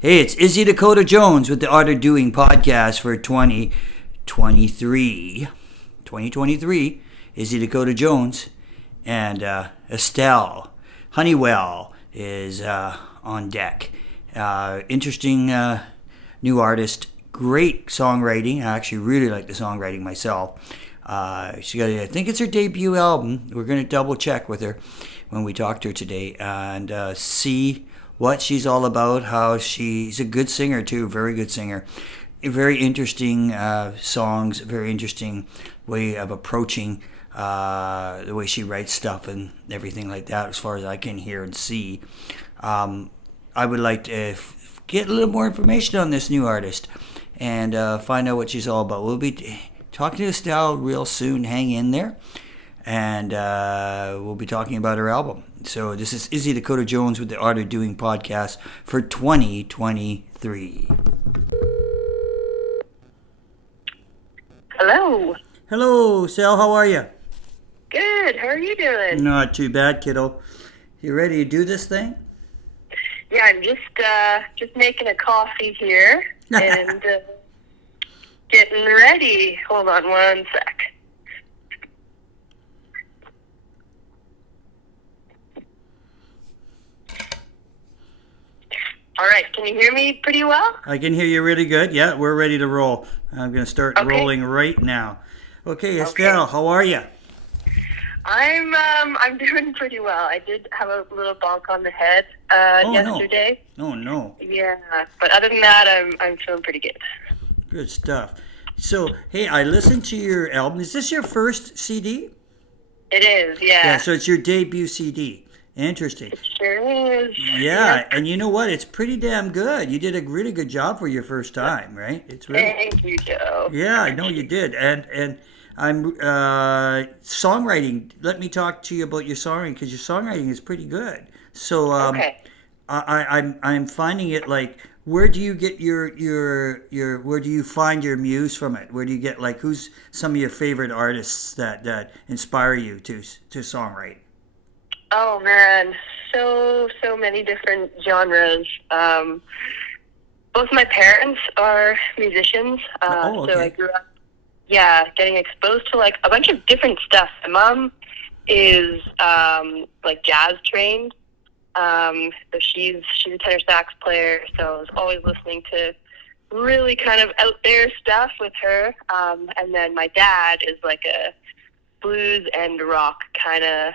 Hey, it's Izzy Dakota Jones with the Art of Doing podcast for 2023. 2023, Izzy Dakota Jones and Estelle Honeywell is on deck. Interesting new artist, great songwriting. I actually really like the songwriting myself. She got, I think it's her debut album. We're going to double check with her when we talk to her today and see what she's all about, how she's a good singer too, very good singer. Very interesting songs, very interesting way of approaching the way she writes stuff and everything like that, as far as I can hear and see. I would like to get a little more information on this new artist and find out what she's all about. We'll be talking to Estelle real soon. Hang in there. And we'll be talking about her album. So this is Izzy Dakota Jones with the Art of Doing podcast for 2023. Hello. Hello, Sal. How are you? Good. How are you doing? Not too bad, kiddo. You ready to do this thing? Yeah, I'm just making a coffee here and getting ready. Hold on one sec. All right, can you hear me pretty well? I can hear you really good. Yeah, we're ready to roll. I'm going to start rolling right now. Okay, Estelle, how are you? I'm doing pretty well. I did have a little bonk on the head yesterday. No. Oh no. Yeah, but other than that, I'm feeling pretty good. Good stuff. So, hey, I listened to your album. Is this your first CD? It is, yeah. Yeah, so it's your debut CD. Interesting. It sure is. Yeah, and you know what? It's pretty damn good. You did a really good job for your first time, right? It's really. Thank you, Joe. Yeah, I know you did. And I'm songwriting. Let me talk to you about your songwriting because your songwriting is pretty good. So Okay. I'm finding it like, where do you get your where do you find your muse from it? Where do you get, like, who's some of your favorite artists that inspire you to songwrite? Oh man, so many different genres. Both my parents are musicians, Okay. so I grew up, getting exposed to like a bunch of different stuff. My mom is like jazz trained, so she's a tenor sax player. So I was always listening to really kind of out there stuff with her. And then my dad is like a blues and rock kind of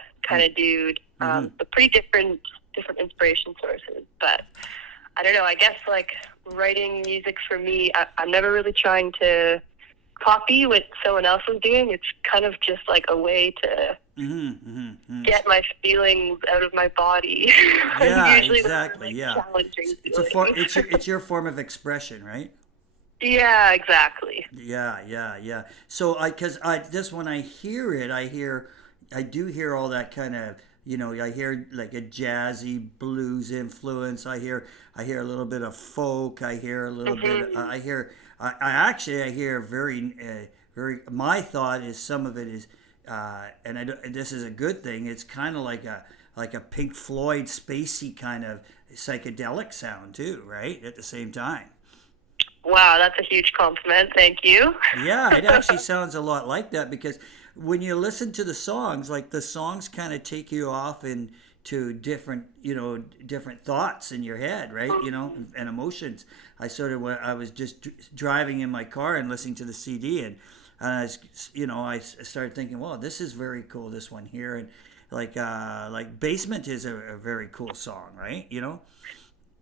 dude. But pretty different inspiration sources. But I don't know. I guess like writing music for me, I'm never really trying to copy what someone else is doing. It's kind of just like a way to get my feelings out of my body. Yeah, Usually exactly. challenging It's your form of expression, right? Yeah, exactly. Yeah. So just when I hear it, I do hear all that kind of, I hear like a jazzy blues influence. I hear a little bit of folk. I hear a little bit. I hear very. My thought is some of it is, and this is a good thing. It's kind of like a Pink Floyd spacey kind of psychedelic sound too, right? At the same time. Wow, that's a huge compliment. Thank you. Yeah, it actually sounds a lot like that because when you listen to the songs, like the songs kind of take you off into different, different thoughts in your head, right? And emotions. I was just driving in my car and listening to the CD, and I started thinking, well, this is very cool, this one here, and like Basement is a very cool song, right?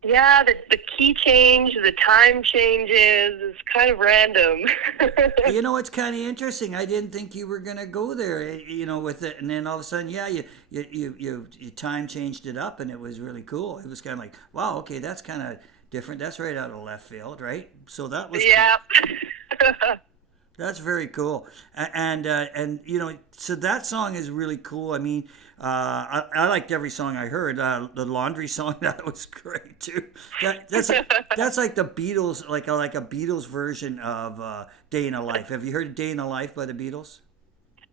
Yeah, the key change, the time changes is kind of random. It's kind of interesting. I didn't think you were gonna go there, with it, and then all of a sudden, yeah, you time changed it up, and it was really cool. It was kind of like, wow, okay, that's kind of different. That's right out of left field, right? So that was Cool. That's very cool, and so that song is really cool. I mean, I liked every song I heard. The laundry song, that was great too. That's like the Beatles, like a Beatles version of "Day in a Life." Have you heard "Day in a Life" by the Beatles?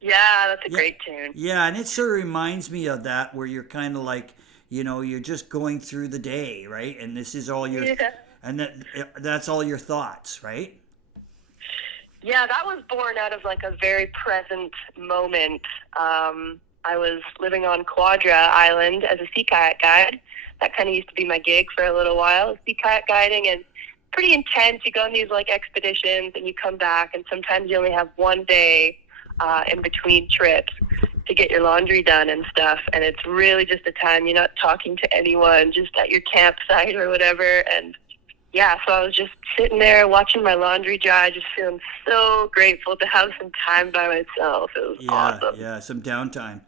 Yeah, that's a great tune. Yeah, and it sort of reminds me of that, where you're kind of like, you're just going through the day, right? And this is all your, Yeah. And that's all your thoughts, right? Yeah, that was born out of like a very present moment. I was living on Quadra Island as a sea kayak guide. That kind of used to be my gig for a little while, sea kayak guiding, and pretty intense. You go on these like expeditions and you come back, and sometimes you only have one day in between trips to get your laundry done and stuff. And it's really just a time you're not talking to anyone, just at your campsite or whatever. And yeah, so I was just sitting there watching my laundry dry, just feeling so grateful to have some time by myself. It was awesome. Yeah, some downtime.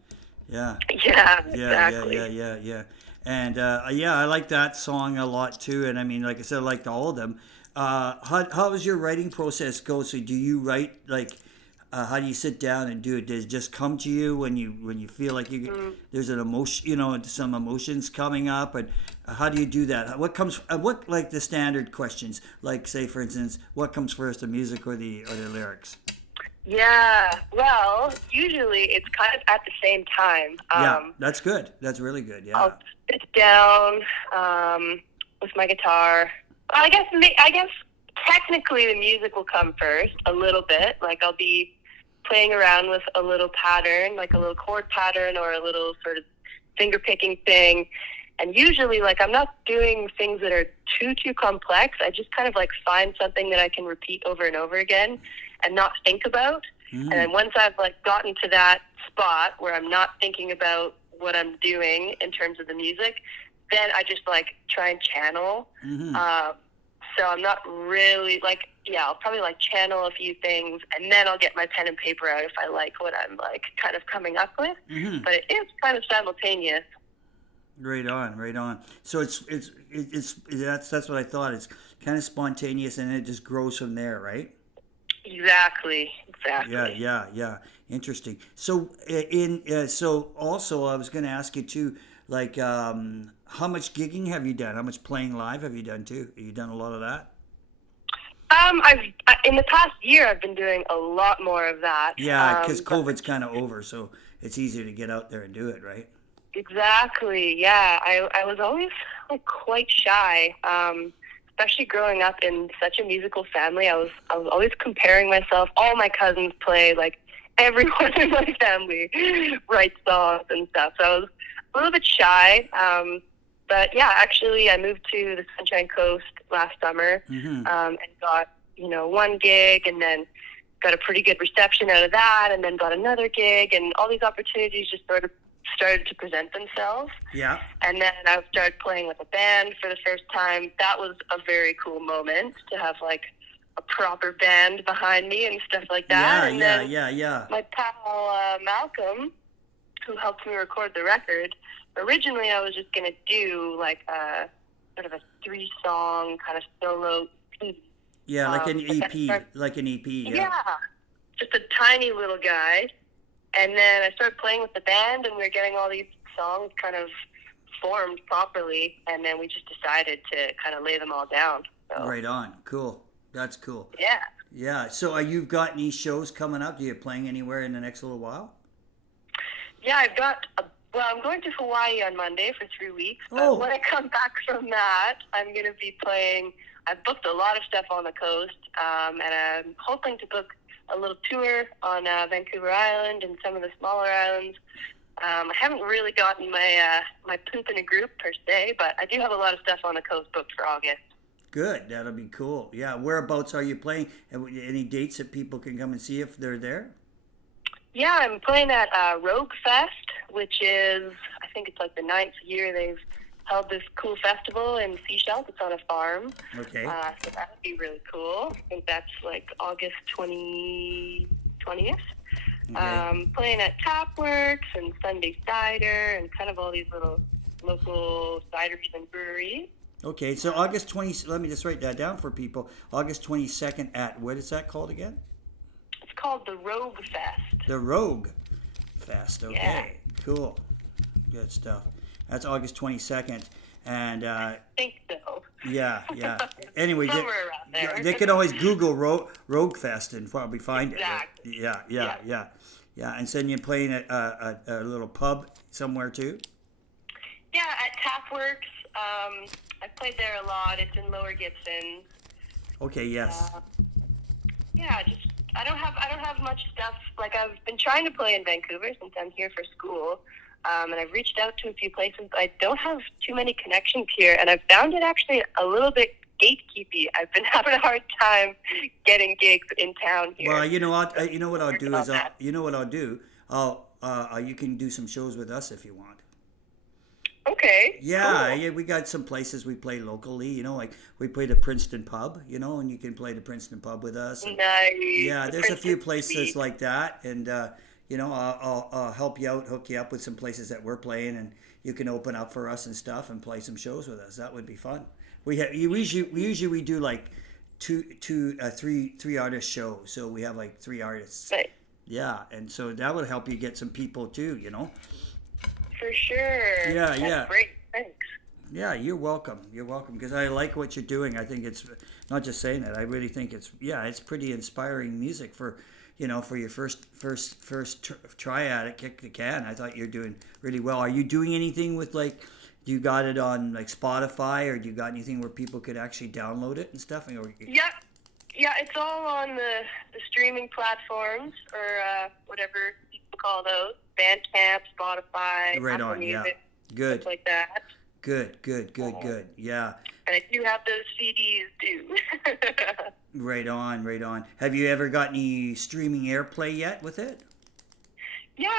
Yeah. Yeah, Yeah, exactly. yeah. And I like that song a lot too. And I mean, like I said, I liked all of them. How does your writing process go? So do you write like? How do you sit down and do it? Does it just come to you when you feel like there's an emotion, some emotions coming up, and how do you do that? What like the standard questions, like say for instance, what comes first, the music or the lyrics? Yeah, well, usually it's kind of at the same time. Yeah, that's good. That's really good. Yeah. I'll sit down with my guitar. I guess technically the music will come first a little bit. Like I'll be playing around with a little pattern, like a little chord pattern or a little sort of finger picking thing. And usually, like, I'm not doing things that are too complex. I just kind of like find something that I can repeat over and over again and not think about. And then once I've like gotten to that spot where I'm not thinking about what I'm doing in terms of the music, then I just like try and channel. So I'm not really like, I'll probably like channel a few things, and then I'll get my pen and paper out if I like what I'm like kind of coming up with. But it is kind of simultaneous. Right on. So it's that's what I thought. It's kind of spontaneous, and it just grows from there, right? Exactly. Yeah. Interesting. So so also I was going to ask you too, like how much gigging have you done? How much playing live have you done too? Have you done a lot of that? In the past year, I've been doing a lot more of that. Yeah, because COVID's kind of over, so it's easier to get out there and do it, right? Exactly. Yeah, I was always like quite shy, especially growing up in such a musical family. I was always comparing myself. All my cousins play, like everyone in my family writes songs and stuff. So I was a little bit shy. But yeah, actually, I moved to the Sunshine Coast last summer and got one gig, and then got a pretty good reception out of that, and then got another gig, and all these opportunities just sort of started to present themselves. Yeah. And then I started playing with a band for the first time. That was a very cool moment to have like a proper band behind me and stuff like that. Yeah. My pal Malcolm, who helped me record the record, originally I was just going to do like a sort of a 3-song kind of solo EP. Yeah, like an EP, Yeah, just a tiny little guy. And then I started playing with the band, and we were getting all these songs kind of formed properly, and then we just decided to kind of lay them all down. So. Right on. Cool. That's cool. Yeah. Yeah. So you've got any shows coming up? Are you playing anywhere in the next little while? Yeah, I'm going to Hawaii on Monday for 3 weeks. But when I come back from that, I'm going to be playing. I've booked a lot of stuff on the coast, and I'm hoping to book a little tour on Vancouver Island and some of the smaller islands. I haven't really gotten my poop in a group per se, but I do have a lot of stuff on the coast booked for August. Good. That'll be cool. Yeah. Whereabouts are you playing? Any dates that people can come and see if they're there? Yeah, I'm playing at Rogue Fest, which is, I think it's like the 9th year they've held this cool festival in Seychelles. It's on a farm. Okay. So that would be really cool. I think that's like August 20th. Okay. Playing at Tapworks and Sunday Cider and kind of all these little local cideries and breweries. Okay, so August 20th, let me just write that down for people. August 22nd at, what is that called again? It's called the Rogue Fest. The Rogue Fest, okay. Yeah. Cool. Good stuff. That's August 22nd. And I think so. Yeah. Anyway, somewhere around there. They can always Google Rogue Fest and probably find exactly. it. Yeah. And so you're playing at a little pub somewhere too? Yeah, at Tapworks. I've played there a lot. It's in Lower Gibson. Okay, yes. Yeah, just I don't have much stuff. Like I've been trying to play in Vancouver since I'm here for school, and I've reached out to a few places. But I don't have too many connections here, and I've found it actually a little bit gatekeepy. I've been having a hard time getting gigs in town here. Well, you know what? You know what I'll Working do on is that. you know what I'll do. I'll you can do some shows with us if you want. Okay, Yeah, cool. yeah, we got some places we play locally. You know, like we play the Princeton pub. You know, and you can play the Princeton pub with us. And Nice. yeah, The there's a few Princeton places Suite. like that, and you know, I'll help you out, hook you up with some places that we're playing, and you can open up for us and stuff and play some shows with us. That would be fun. We usually do like three artist shows, so we have like three artists. Nice. Yeah, and so that would help you get some people too. You know. For sure. Yeah, That's yeah. great. Thanks. Yeah, you're welcome. You're welcome because I like what you're doing. I think it's not just saying it. I really think it's pretty inspiring music for, you know, for your first try at it, kick the can. I thought you're doing really well. Are you doing anything with like, do you got it on like Spotify or do you got anything where people could actually download it and stuff? Or, Yep. Yeah, it's all on the streaming platforms or whatever people call those. Bandcamp, Spotify, right Apple on. Yeah. Music, stuff Good. like that. Good. Yeah. And I do have those CDs too. Right on. Right on. Have you ever got any streaming airplay yet with it? Yeah,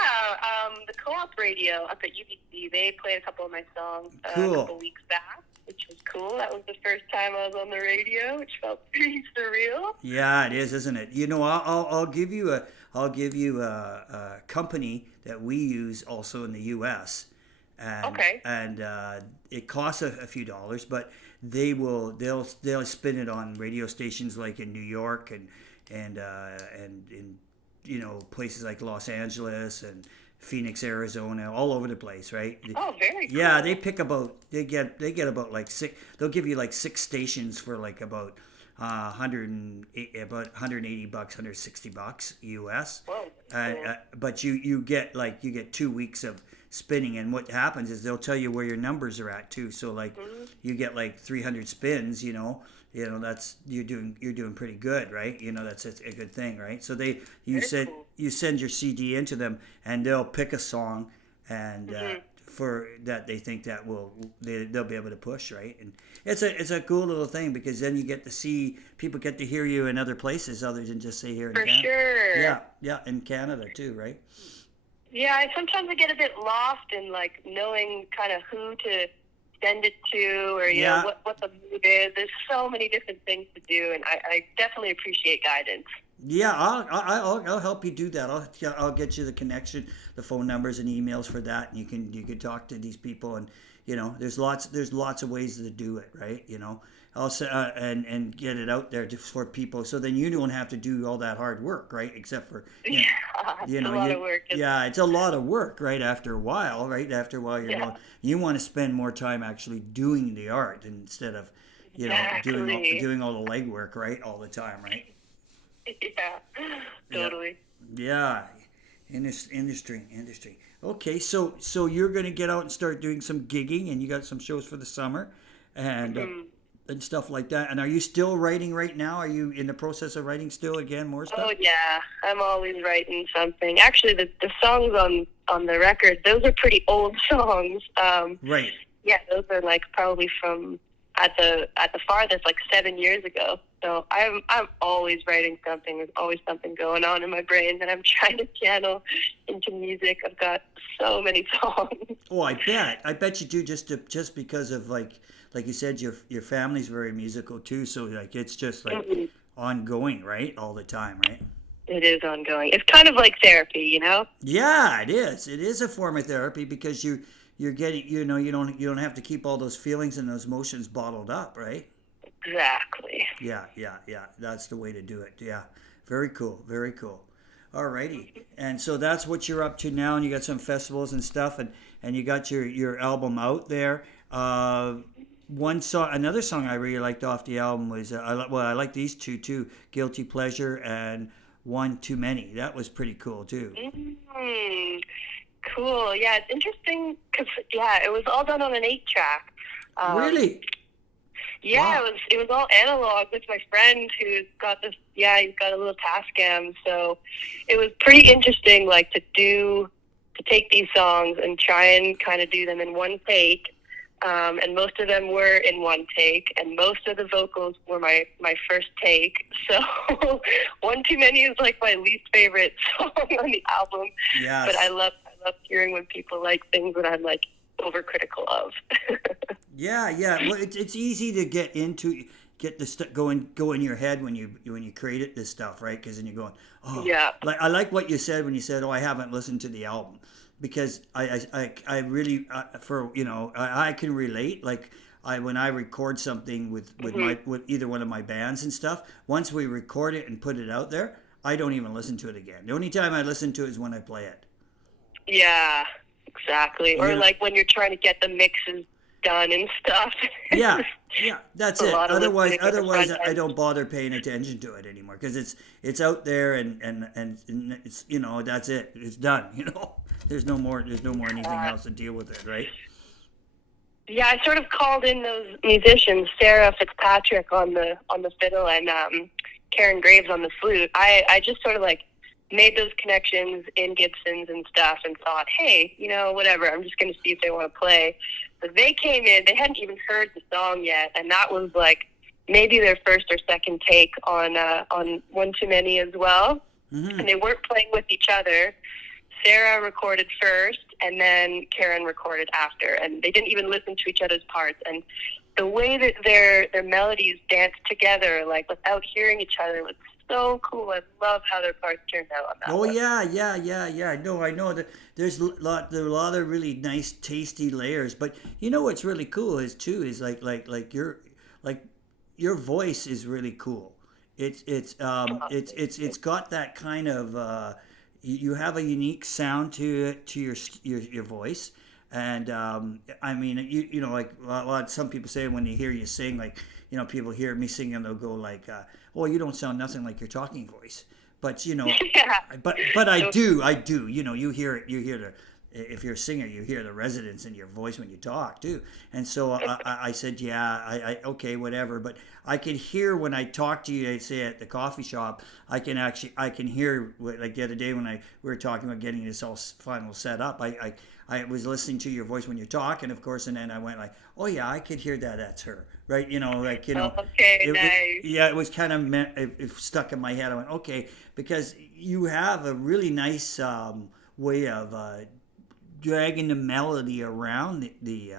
the Co-op Radio up at UBC, they played a couple of my songs a Cool. couple weeks back, which was cool. That was the first time I was on the radio, which felt pretty surreal. Yeah, it is, isn't it? You know, I'll give you a company that we use also in the U.S. and Okay. and it costs a few dollars, but they'll spin it on radio stations like in New York and in you know places like Los Angeles and Phoenix, Arizona, all over the place, right? Oh, very cool. Yeah, they get about like six. They'll give you like six stations for like about 180 bucks, $160 US. Whoa, cool. But you get 2 weeks of spinning, and what happens is they'll tell you where your numbers are at too. So like you get like 300 spins, you know that's you're doing pretty good, right? You know that's a good thing, right? So Very cool. you send your CD into them, and they'll pick a song, and for that they think that they'll be able to push, right? And it's a cool little thing because then you get to see people get to hear you in other places other than just say here in For Canada. sure. Yeah, in Canada too, right? Yeah, sometimes I get a bit lost in like knowing kind of who to send it to or you Yeah. know what the mood is. There's so many different things to do, and I definitely appreciate guidance. Yeah, I'll help you do that. I'll get you the connection, the phone numbers and emails for that, and you can talk to these people, and you know there's lots of ways to do it, right? You know, also and get it out there just for people, so then you don't have to do all that hard work, right? Except for Yeah, it's you know, a lot of work. yeah, it's a lot of work, right? After a while, right? After a while, Yeah. you want to spend more time actually doing the art instead of you know Exactly. doing all the legwork, right? All the time, right? Yeah, totally. Yeah, industry. Okay, so you're gonna get out and start doing some gigging, and you got some shows for the summer, and stuff like that. And are you still writing right now? Are you in the process of writing still again more stuff? Oh yeah, I'm always writing something. Actually, the songs on the record, those are pretty old songs. Right. Yeah, those are like probably from at the farthest like 7 years ago. So I'm always writing something. There's always something going on in my brain that I'm trying to channel into music. I've got so many songs. Oh, I bet you do just because of like you said, your family's very musical too. So like it's just like Mhm. ongoing, right? All the time, right? It is ongoing. It's kind of like therapy, you know? Yeah, it is. It is a form of therapy because you're getting you know you don't have to keep all those feelings and those emotions bottled up, right? Exactly. Yeah. That's the way to do it. Yeah. Very cool. Very cool. Alrighty. And so that's what you're up to now, and you got some festivals and stuff, and you got your album out there. Another song I really liked off the album was I like these two too, "Guilty Pleasure" and "One Too Many." That was pretty cool too. Mm, cool. Yeah, it's interesting because, yeah, it was all done on an 8-track. Really? Yeah, Wow. it was all analog with my friend who's got this. Yeah, he's got a little Tascam, so it was pretty interesting. Like to take these songs and try and kind of do them in one take. And most of them were in one take, and most of the vocals were my first take. So One Too Many is like my least favorite song on the album, but Yes. I love hearing when people like things that I'm like overcritical of. Yeah, yeah. Well, it's easy to get the stuff go in your head when you create this stuff, right? Because then you're going, oh, Yeah. like I like what you said when you said, oh, I haven't listened to the album, because I really for I can relate. Like I when I record something Hmm. with either one of my bands and stuff, once we record it and put it out there, I don't even listen to it again. The only time I listen to it is when I play it. Yeah, exactly. You Or know, like when you're trying to get the mixes done and stuff. It's yeah, just yeah, that's a it. lot of listening on the Otherwise, front I end. don't bother paying attention to it anymore because it's out there and it's that's it. It's done. There's no more anything Uh, else to deal with it, right? yeah, I sort of called in those musicians, Sarah Fitzpatrick on the fiddle and Karen Graves on the flute. I just sort of like made those connections in Gibsons and stuff and thought, hey, whatever, I'm just going to see if they want to play. But they came in, they hadn't even heard the song yet, and that was like maybe their first or second take on One Too Many as well. Mm-hmm. And they weren't playing with each other. Sarah recorded first, and then Karen recorded after, and they didn't even listen to each other's parts. And the way that their melodies danced together, like without hearing each other, was so cool. I love how their parts turned out on that Oh one. yeah, yeah, yeah, yeah. No, I know that there are a lot of really nice, tasty layers. But you know what's really cool is too is like your voice is really cool. Oh, thank you. It's got that kind of you have a unique sound to your voice. And I mean, like some people say when they hear you sing, like people hear me sing and they'll go like, "Oh, you don't sound nothing like your talking voice." But Yeah. but I So, do, you hear it, you hear the if you're a singer, you hear the resonance in your voice when you talk too. And so I said, yeah, okay, whatever. But I could hear when I talk to you, I say at the coffee shop, I can hear like the other day when we were talking about getting this all final set up. I was listening to your voice when you're talking, of course, and then I went like, oh yeah, I could hear that. That's her, right? okay, nice. Yeah, it was kind of it stuck in my head. I went, okay, because you have a really nice way of dragging the melody around the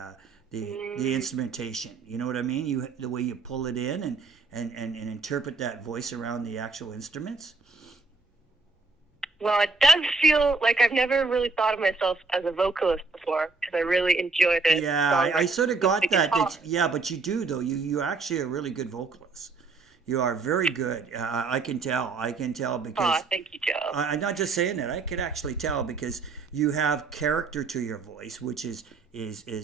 Mm. instrumentation. You know what I mean? The way you pull it in and interpret that voice around the actual instruments. Well, it does feel like I've never really thought of myself as a vocalist before because I really enjoy the Yeah, I songwriting sort of with the got that. guitar. Yeah, but you do though. You actually are a really good vocalist. You are very good. I can tell. I can tell Oh, because thank you, Joe. I'm not just saying that. I could actually tell because you have character to your voice, which is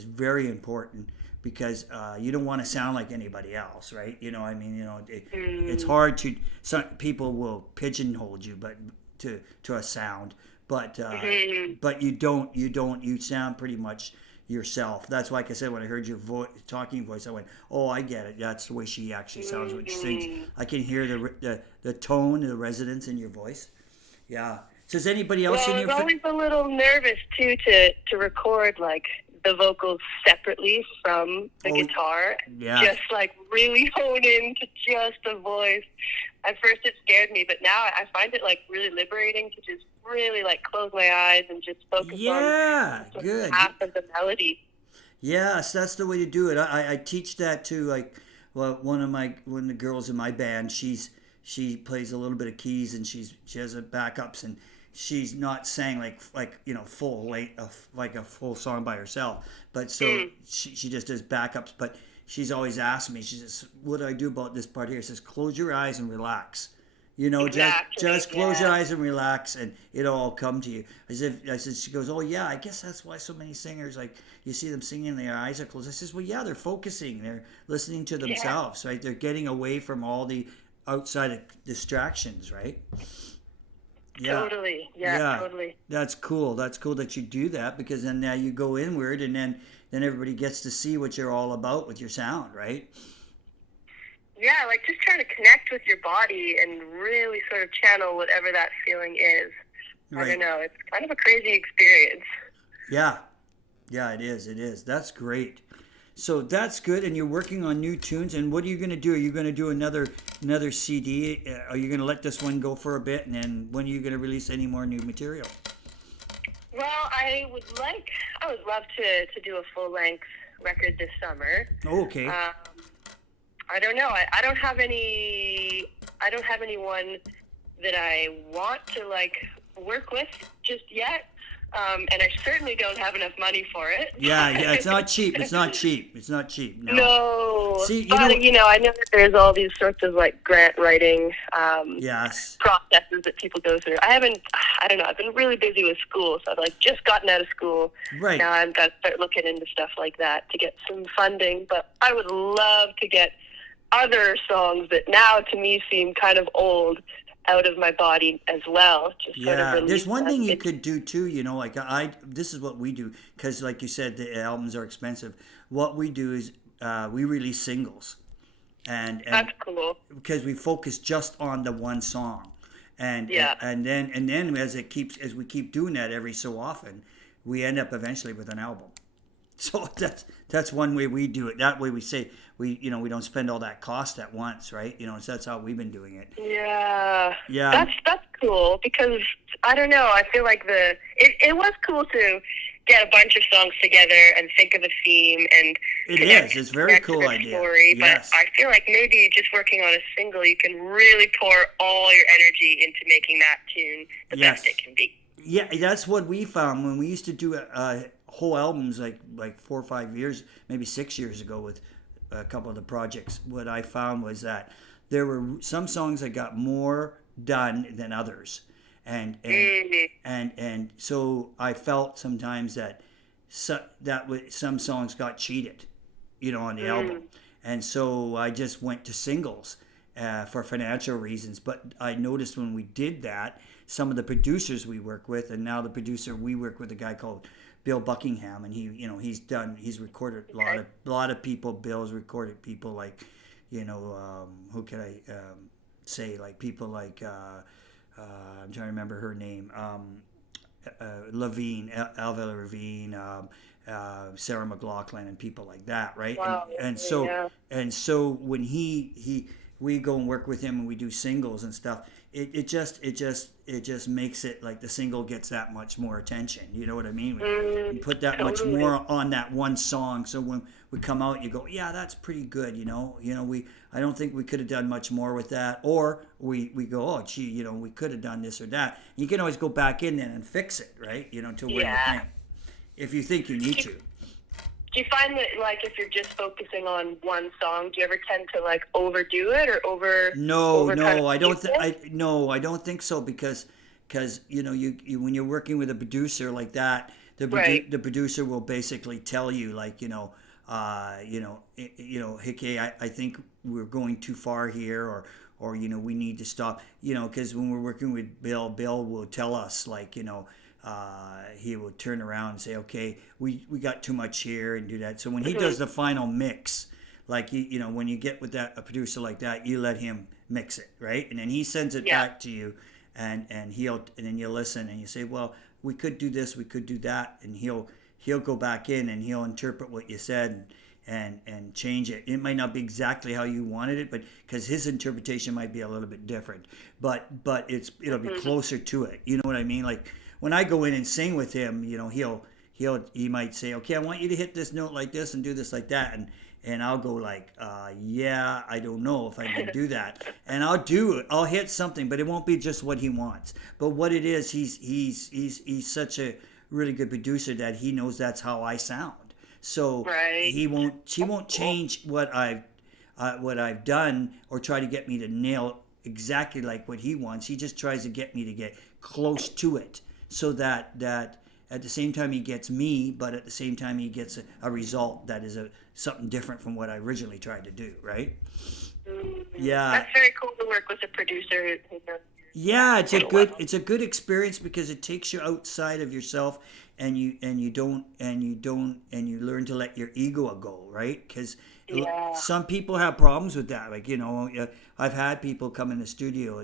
very important because you don't want to sound like anybody else, right? I mean, it's Mm. hard to. Some people will pigeonhole you, but to a sound, Hmm. but you sound pretty much yourself. That's why, like I said, when I heard your talking voice, I went, "Oh, I get it. That's the way she actually sounds when she sings." Hmm. I can hear the tone, the resonance in your voice. Yeah. So is anybody else Well, in I your? was always a little nervous too to record like the vocals separately from the Oh, guitar. yeah. Just like really hone in to just the voice. At first it scared me, but now I find it like really liberating to just really like close my eyes and just focus on Yeah. just Good. half of the melody. Yes, that's the way to do it. I teach that to like well one of the girls in my band. She plays a little bit of keys and she has a backups and she's not sang like full length like a full song by herself. But so Mm, she just does backups. But she's always asked me. She says, "What do I do about this part here?" She says, "Close your eyes and relax." exactly. Just close your Yeah. eyes and relax, and it'll all come to you. As if I said, she goes, "Oh yeah, I guess that's why so many singers like you see them singing, their eyes are closed." I says, "Well, yeah, they're focusing, they're listening to Yeah. themselves, right? They're getting away from all the outside distractions, right?" Yeah, Totally. Yeah. yeah, Totally. that's cool. That's cool that you do that because then now you go inward, and then everybody gets to see what you're all about with your sound, right? yeah, like just trying to connect with your body and really sort of channel whatever that feeling is. I don't Right. know. It's kind of a crazy experience. Yeah. Yeah, it is. It is. That's great. So that's good. And you're working on new tunes. And what are you going to do? Are you going to do another CD? Are you going to let this one go for a bit? And then when are you going to release any more new material? Well, I would love to do a full length record this summer. Oh, okay. I don't know. I don't have anyone that I want to like work with just yet. And I certainly don't have enough money for it. Yeah, yeah. It's not cheap. It's not cheap. It's not cheap. No. No, See, but I know that there's all these sorts of like grant writing Yes. processes that people go through. I don't know. I've been really busy with school, so I've like just gotten out of school. Right. Now I've got to start looking into stuff like that to get some funding. But I would love to get other songs that now to me seem kind of old out of my body as well. Just sort of Yeah, release there's one them. thing you could do too, like this is what we do, because like you said, the albums are expensive. What we do is we release singles, and That's cool. because we focus just on the one song, and Yeah. and then as we keep doing that every so often, we end up eventually with an album. So that's one way we do it. That way we say we don't spend all that cost at once, right? So that's how we've been doing it. Yeah. Yeah. That's cool because I don't know. I feel like it was cool to get a bunch of songs together and think of a theme and It connect, is. It's a very connect cool to the idea. story. Yes. But I feel like maybe just working on a single, you can really pour all your energy into making that tune the Yes. best it can be. Yeah, that's what we found when we used to do whole albums like 4 or 5 years, maybe 6 years ago with a couple of the projects. What I found was that there were some songs that got more done than others, and so I felt sometimes that some songs got cheated, on the album, and so I just went to singles for financial reasons. But I noticed when we did that, some of the producers we work with, and now the producer we work with, a guy called Bill Buckingham, and he's recorded a lot of people. Bill's recorded people like, who can I say, like people like I'm trying to remember her name, Levine, Alvin Levine, Sarah McLachlan, and people like that, right? Wow. And so when we go and work with him and we do singles and stuff, it just makes it like the single gets that much more attention. You know what I mean? We put that much more on that one song. So when we come out, you go, yeah, that's pretty good. I don't think we could have done much more with that. Or we go, oh, gee, we could have done this or that. You can always go back in there and fix it, right? To where you think, if you think you need to. Do you find that, like, if you're just focusing on one song, do you ever tend to like overdo it or No, I don't. No, I don't think so because you when you're working with a producer like that, the producer will basically tell you like hey, Kay, I think we're going too far here, or we need to stop. Because when we're working with Bill will tell us like he will turn around and say, okay, we got too much here, and do that. So when he does the final mix, like when you get with a producer like that, you let him mix it, right? And then he sends it back to you, and then you listen and you say, well, we could do this, we could do that, and he'll go back in and he'll interpret what you said and change it. It might not be exactly how you wanted it, but because his interpretation might be a little bit different, but it'll be closer to it. You know what I mean? Like when I go in and sing with him, he might say, okay, I want you to hit this note like this and do this like that, and I'll go like, yeah, I don't know if I can do that, and I'll do it. I'll hit something, but it won't be just what he wants. But what it is, he's such a really good producer that he knows that's how I sound. So he won't change what I've done or try to get me to nail exactly like what he wants. He just tries to get me to get close to it, so that at the same time he gets me, but at the same time he gets a result that is something different from what I originally tried to do, right? Yeah. That's very cool to work with a producer who knows. Yeah, it's a good experience because it takes you outside of yourself, and you learn to let your ego go, right? Because Yeah. Some people have problems with that. Like, I've had people come in the studio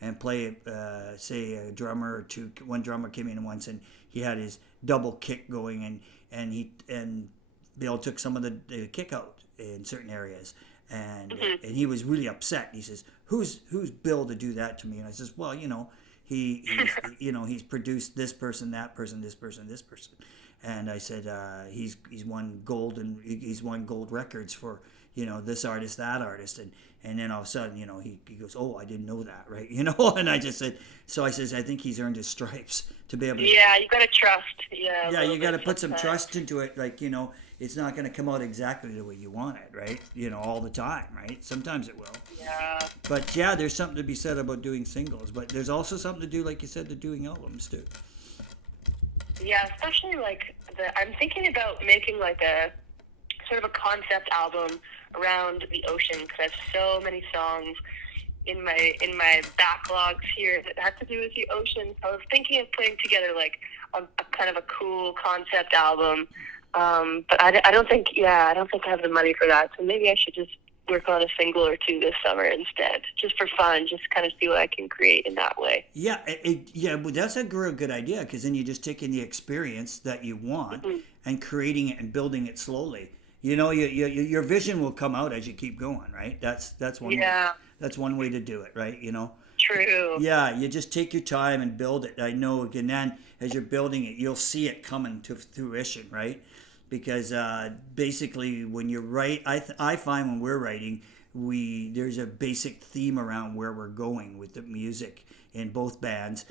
and play, say, a drummer or two. One drummer came in once and he had his double kick going, and they all took some of the kick out in certain areas, and he was really upset. He says, "Who's Bill to do that to me?" And I says, "Well, he's produced this person, that person, this person, this person." And I said, he's won gold, and he's won gold records for this artist, that artist, and then all of a sudden he goes, "Oh, I didn't know that," right? And I just said, so I says, I think he's earned his stripes to be able to. Yeah, you gotta trust. Yeah, you got to put some trust into it. Like, it's not going to come out exactly the way you want it, right? All the time, right? Sometimes it will. Yeah. But yeah, there's something to be said about doing singles, but there's also something to do, like you said, to doing albums too. Yeah, especially I'm thinking about making like a sort of a concept album around the ocean, because I have so many songs in my backlogs here that have to do with the ocean. So I was thinking of putting together like a kind of a cool concept album, but I don't think I have the money for that. So maybe I should just work on a single or two this summer instead, just for fun, just kind of see what I can create in that way. Yeah, well, that's a real good idea, because then you're just taking the experience that you want and creating it and building it slowly. Your vision will come out as you keep going, right? That's one. Yeah. That's one way to do it, right? True. Yeah, you just take your time and build it. I know, again, then as you're building it, you'll see it coming to fruition, right? Because basically, when you write, I find when we're writing, there's a basic theme around where we're going with the music in both bands.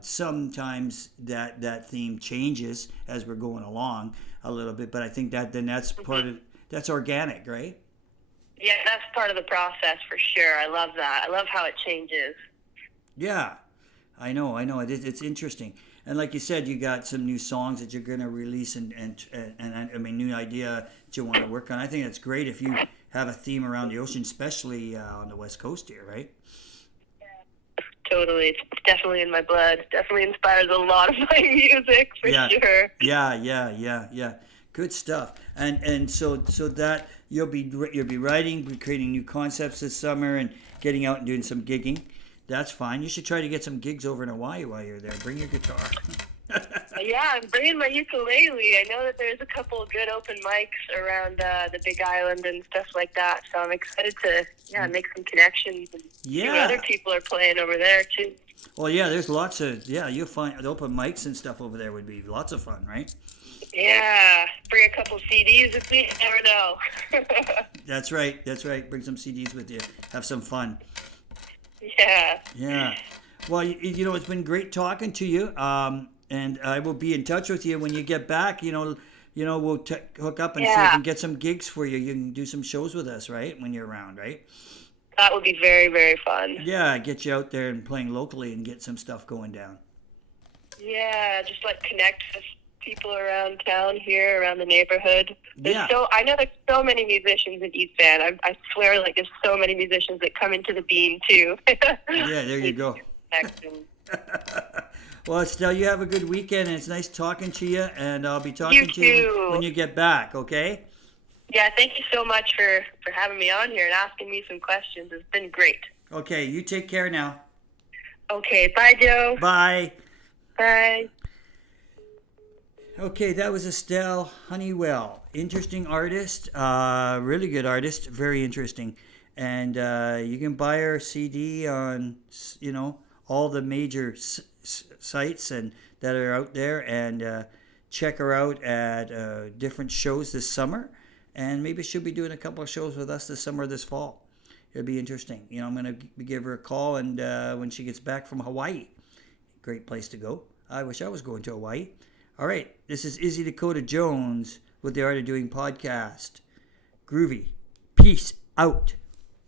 Sometimes that theme changes as we're going along a little bit, but I think that's part of that's organic, right? Yeah, that's part of the process for sure. I love that. I love how it changes. Yeah, I know. It's interesting. And like you said, you got some new songs that you're going to release, and I mean, new idea that you want to work on. I think that's great if you have a theme around the ocean, especially on the West Coast here, right? Yeah, totally. It's definitely in my blood. Definitely inspires a lot of my music, for sure. Yeah. Good stuff. And so that you'll be writing, creating new concepts this summer, and getting out and doing some gigging. That's fine. You should try to get some gigs over in Hawaii while you're there. Bring your guitar. Yeah, I'm bringing my ukulele. I know that there's a couple of good open mics around the Big Island and stuff like that. So I'm excited to make some connections and see what other people are playing over there too. Well, yeah, there's lots of you'll find the open mics and stuff over there would be lots of fun, right? Yeah, bring a couple CDs with me. You never know. That's right. Bring some CDs with you. Have some fun. Yeah. Well, it's been great talking to you. And I will be in touch with you when you get back. We'll hook up and see if we can get some gigs for you. You can do some shows with us, right? When you're around, right? That would be very, very fun. Yeah, get you out there and playing locally and get some stuff going down. Yeah, just connect with people around town here, around the neighborhood. I know there's so many musicians in East Van. I swear, there's so many musicians that come into the Bean too. Yeah, there you go. Well, Estelle, you have a good weekend, and it's nice talking to you, and I'll be talking to you when you get back, okay? Yeah, thank you so much for having me on here and asking me some questions. It's been great. Okay, you take care now. Okay, bye, Joe. Bye. Bye. Okay, that was Estelle Honeywell. Interesting artist, really good artist, very interesting. And you can buy her CD on, all the major sites and that are out there, and check her out at different shows this summer. And maybe she'll be doing a couple of shows with us this summer, this fall. It'll be interesting. I'm going to give her a call, and when she gets back from Hawaii. Great place to go. I wish I was going to Hawaii. All right, this is Izzy Dakota Jones with the Art of Doing podcast. Groovy. Peace out.